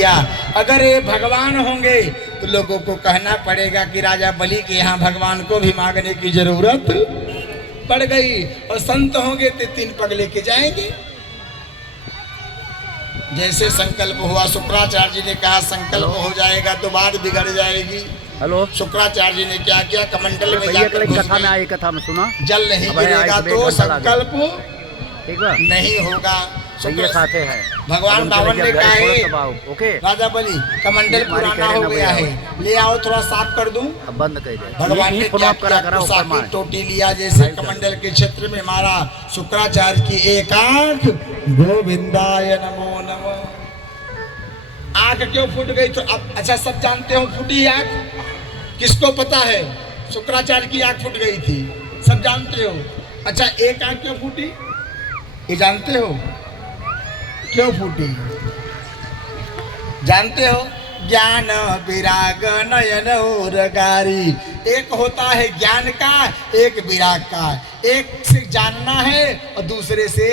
दिया। अगर ये भगवान होंगे तो लोगों को कहना पड़ेगा कि राजा बलि के यहाँ भगवान को भी मांगने की जरूरत पड़ गई। और संत होंगे तो 3 पग लेके जाएंगे। जैसे संकल्प हुआ, शुक्राचार्य जी ने कहा संकल्प हो जाएगा तो बात बिगड़ जाएगी। हेलो, शुक्राचार्य जी ने क्या किया, कमंडल में जाकर कथा में आई, कथा में सुना, जल नहीं गिरेगा तो संकल्प ठीक है नहीं होगा। ये साथे है। भगवान रावण ने कहा है ओके राजा बलि कमंडल पुराना हो गया है, ले आओ थोड़ा साफ कर दूं। अब बंद कर दे। भगवान ने क्या किया, टोटी लिया, जैसे कमंडल के क्षेत्र में मारा। शुक्राचार्य की एक आंख, गोविंदाय नमो नमः। आंख क्यों फूट गई? तो अब अच्छा सब जानते हो फूटी आंख किसको पता है? शुक्राचार्य की आंख फूट गई थी, सब जानते हो। अच्छा एक आंख क्यों फूटी ये जानते हो? क्यों फूटी जानते हो? ज्ञान विराग नयन और गारी। एक होता है ज्ञान का, एक विराग का। एक से जानना है और दूसरे से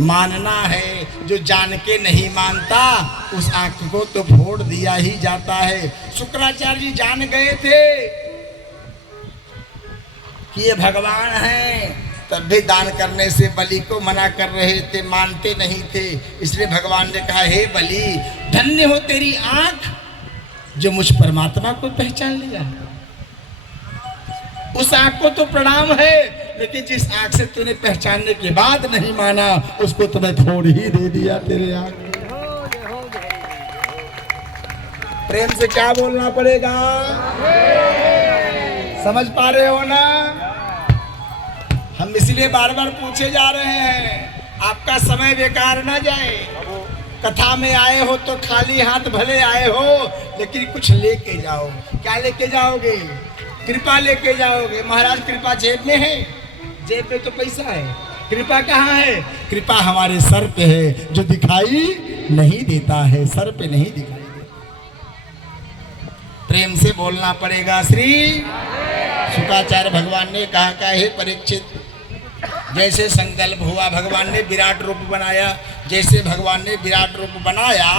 मानना है। जो जान के नहीं मानता उस आंख को तो फोड़ दिया ही जाता है। शुक्राचार्य जी जान गए थे कि ये भगवान हैं, तब भी दान करने से बलि को मना कर रहे थे, मानते नहीं थे। इसलिए भगवान ने कहा हे बलि धन्य हो तेरी आंख जो मुझ परमात्मा को पहचान लिया। उस आंख को तो प्रणाम है, लेकिन जिस आंख से तूने पहचानने के बाद नहीं माना उसको तुम्हें फोड़ ही दे दिया तेरे आंख। प्रेम से क्या बोलना पड़ेगा, समझ पा रहे हो ना? हम इसलिए बार बार पूछे जा रहे हैं, आपका समय बेकार ना जाए। कथा में आए हो तो खाली हाथ भले आए हो, लेकिन कुछ लेके जाओ। क्या लेके जाओगे? कृपा लेके जाओगे। महाराज कृपा जेब में है? जेब में तो पैसा है, कृपा कहाँ है? कृपा हमारे सर पे है, जो दिखाई नहीं देता है, सर पे नहीं दिखाई देता। प्रेम से बोलना पड़ेगा श्री शुक्राचार्य भगवान ने कहा का हे परीक्षित, जैसे संकल्प हुआ भगवान ने विराट रूप बनाया। जैसे भगवान ने विराट रूप बनाया,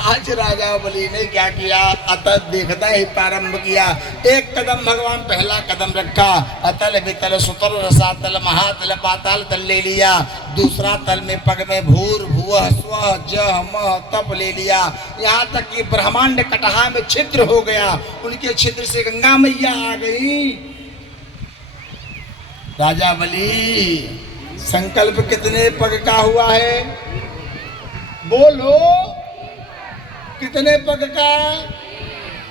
आज राजा बलि ने क्या किया? अतल देखता ही प्रारंभ किया। एक कदम भगवान पहला कदम रखा, अतल वितल सुतल रसातल महातल पाताल तल ले लिया। दूसरा तल में पग में भूर भुवः स्वः जः मः तप ले लिया। यहाँ तक कि ब्रह्मांड कटहा में छिद्र हो गया, उनके छिद्र से गंगा मैया आ गई। राजा बलि संकल्प कितने पग का हुआ है? बोलो कितने पग का?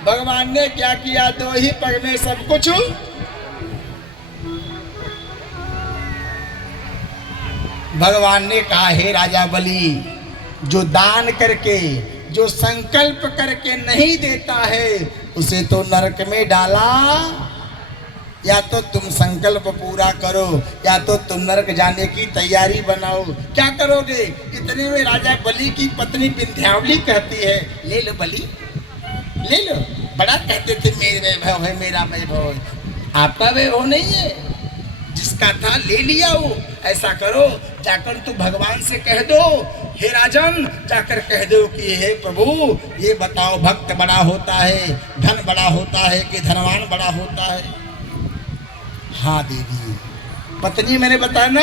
भगवान ने क्या किया? 2 ही पग में सब कुछ। भगवान ने कहा हे राजा बलि, जो दान करके, जो संकल्प करके नहीं देता है उसे तो नरक में डाला। या तो तुम संकल्प पूरा करो या तो तुम नरक जाने की तैयारी बनाओ। क्या करोगे? इतने में राजा बलि की पत्नी विंध्यावली कहती है ले लो बलि, ले लो। बड़ा कहते थे मेरे वैभव है, मेरा वैभव है। आपका वैभव नहीं है, जिसका था ले लिया वो। ऐसा करो जाकर तू भगवान से कह दो, हे राजन जाकर कह दो कि हे प्रभु ये बताओ भक्त बड़ा होता है, धन बड़ा होता है कि धनवान बड़ा होता है? हाँ दीदी, पत्नी मैंने बताया ना,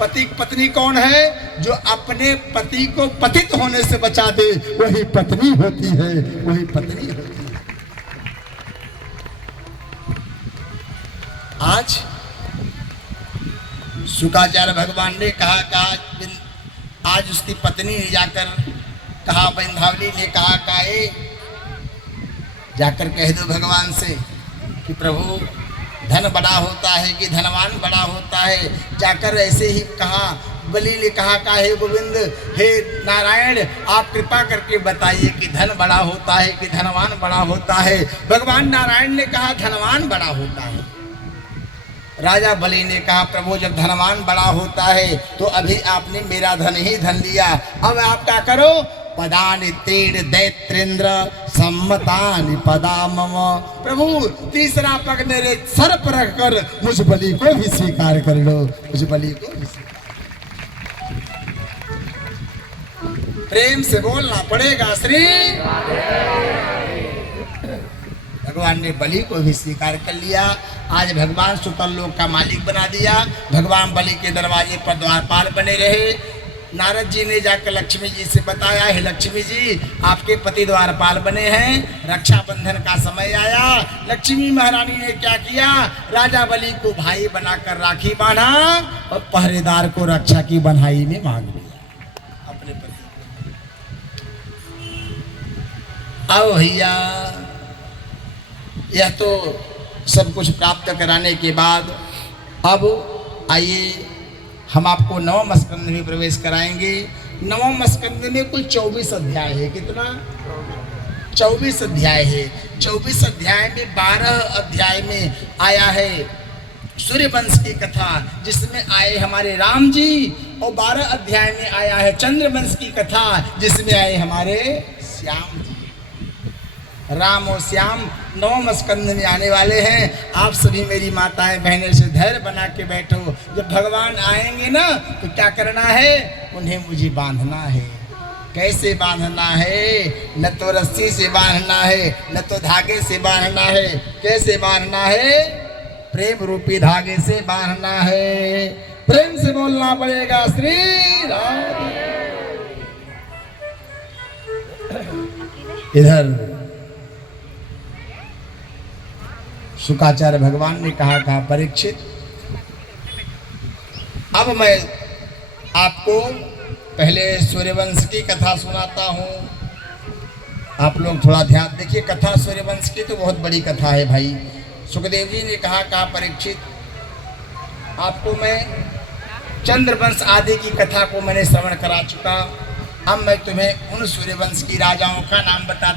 पत्नी कौन है? जो अपने पति को पतित होने से बचा दे वही पत्नी होती है, वही पत्नी होती है। आज शुक्राचार्य भगवान ने कहा आज उसकी पत्नी ने जाकर कहा, विंध्यावली ने कहा जाकर कह दो भगवान से कि प्रभु धन बड़ा होता है कि धनवान बड़ा होता है? जाकर ऐसे ही कहा। बलि ने कहा हे गोविंद, हे नारायण आप कृपा करके बताइए कि धन बड़ा होता है कि धनवान बड़ा होता है? भगवान नारायण ने कहा धनवान बड़ा होता है। राजा बलि ने कहा प्रभु जब धनवान बड़ा होता है तो अभी आपने मेरा धन ही धन लिया, अब आप क्या करो? पदानि तीर्ण दैत्रेंद्र सम्मतानि पदा मम। प्रभु तीसरा पग मेरे सर पर रखकर मुझ बलि को भी स्वीकार कर लो, मुझ बलि को भी। प्रेम से बोलना पड़ेगा श्री। भगवान ने बलि को भी स्वीकार कर लिया। आज भगवान सुतल लोक का मालिक बना दिया। भगवान बलि के दरवाजे पर द्वारपाल बने रहे। नारद जी ने जाकर लक्ष्मी जी से बताया, हे लक्ष्मी जी, आपके पति द्वारपाल बने हैं, रक्षाबंधन का समय आया। लक्ष्मी महारानी ने क्या किया, राजा बलि को भाई बनाकर राखी बांधा और पहरेदार को रक्षा की बंधाई में मांग लिया अपने पति को। आओ भैया, यह तो सब कुछ प्राप्त कराने के बाद अब आइए हम आपको नवम स्कंद में प्रवेश कराएंगे। नवम स्कंद में कुल 24 अध्याय है। कितना? 24 अध्याय है। 24 अध्याय में 12 अध्याय में आया है सूर्यवंश की कथा, जिसमें आए हमारे राम जी, और 12 अध्याय में आया है चंद्रवंश की कथा, जिसमें आए हमारे श्याम जी। राम और श्याम नवम स्कंद में आने वाले हैं। आप सभी मेरी माताएं बहनें से धैर्य बना के बैठो। जब भगवान आएंगे ना तो क्या करना है, उन्हें मुझे बांधना है। कैसे बांधना है? न तो रस्सी से बांधना है, न तो धागे से बांधना है। कैसे बांधना है? प्रेम रूपी धागे से बांधना है। प्रेम से बोलना पड़ेगा श्री राम। इधर शुकाचार्य भगवान ने कहा था, परीक्षित, अब मैं आपको पहले सूर्यवंश की कथा सुनाता हूँ। आप लोग थोड़ा ध्यान देखिए। कथा सूर्यवंश की तो बहुत बड़ी कथा है भाई। सुखदेव जी ने कहा परीक्षित, आपको मैं चंद्रवंश आदि की कथा को मैंने श्रवण करा चुका। अब मैं तुम्हें उन सूर्यवंश की राजाओं का नाम बता